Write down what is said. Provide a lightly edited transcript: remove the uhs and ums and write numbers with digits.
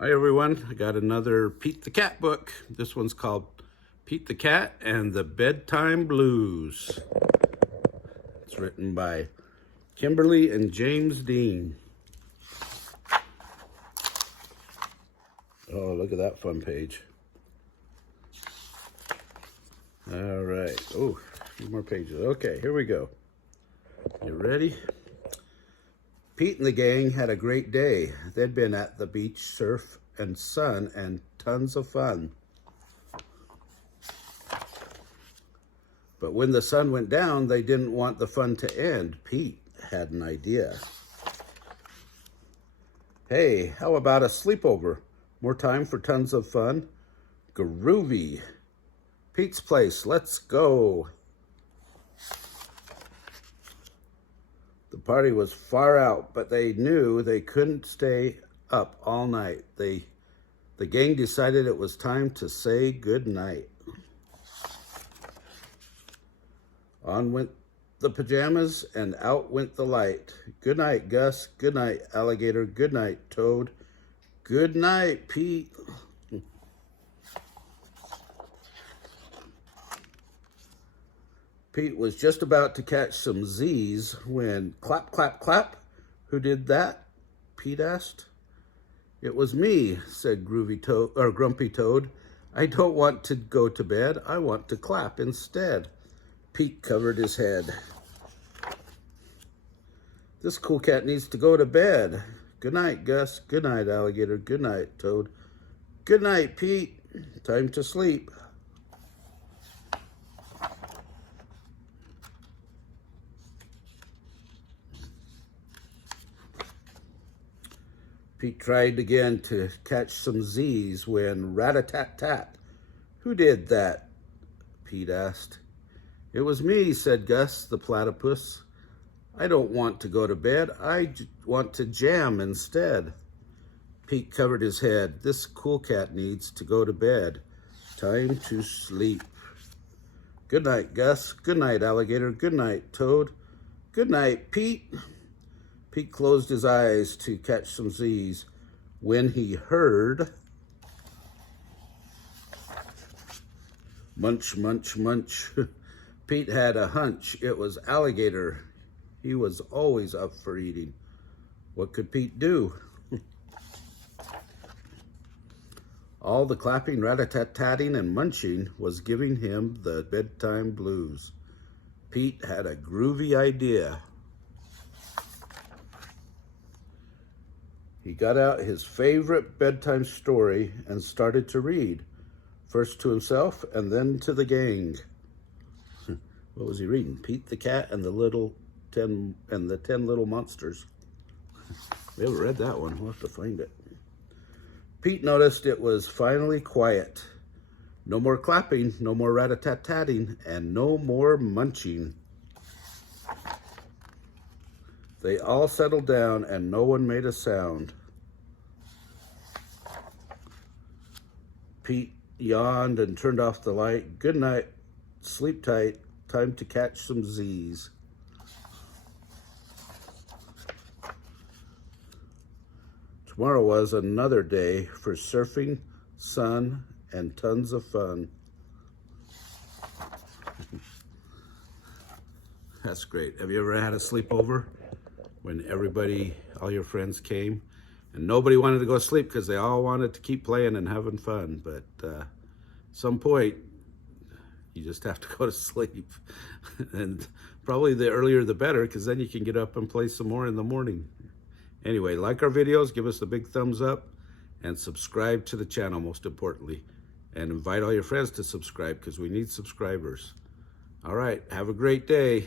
Hi everyone, I got another Pete the Cat book. This one's called Pete the Cat and the Bedtime Blues. It's written by Kimberly and James Dean. Oh, look at that fun page. All right, oh, a few more pages. Okay, here we go. You ready? Pete and the gang had a great day. They'd been at the beach, surf and sun, and tons of fun. But when the sun went down, they didn't want the fun to end. Pete had an idea. Hey, how about a sleepover? More time for tons of fun? Groovy. Pete's place, let's go. The party was far out, but they knew they couldn't stay up all night. The gang decided it was time to say good night. On went the pajamas and out went the light. Good night, Gus. Good night, Alligator. Good night, Toad. Good night, Pete. Pete was just about to catch some Z's when clap, clap, clap. Who did that? Pete asked. It was me, said Grumpy Toad. I don't want to go to bed. I want to clap instead. Pete covered his head. This cool cat needs to go to bed. Good night, Gus. Good night, Alligator. Good night, Toad. Good night, Pete. Time to sleep. Pete tried again to catch some Z's when rat-a-tat-tat. Who did that? Pete asked. It was me, said Gus the platypus. I don't want to go to bed. I want to jam instead. Pete covered his head. This cool cat needs to go to bed. Time to sleep. Good night, Gus. Good night, Alligator. Good night, Toad. Good night, Pete. Pete closed his eyes to catch some Z's when he heard munch, munch, munch. Pete had a hunch. It was Alligator. He was always up for eating. What could Pete do? All the clapping, rat-a-tat-tatting, and munching was giving him the bedtime blues. Pete had a groovy idea. He got out his favorite bedtime story and started to read, first to himself and then to the gang. What was he reading? Pete the Cat and the 10 Little Monsters. We haven't read that one. We'll have to find it. Pete noticed it was finally quiet. No more clapping, no more rat-a-tat-tatting, and no more munching. They all settled down and no one made a sound. Pete yawned and turned off the light. Good night, sleep tight, time to catch some Z's. Tomorrow was another day for surfing, sun, and tons of fun. That's great. Have you ever had a sleepover when all your friends came and nobody wanted to go to sleep because they all wanted to keep playing and having fun? But at some point, you just have to go to sleep. And probably the earlier the better, because then you can get up and play some more in the morning. Anyway, like our videos, give us a big thumbs up, and subscribe to the channel, most importantly. And invite all your friends to subscribe, because we need subscribers. All right, have a great day.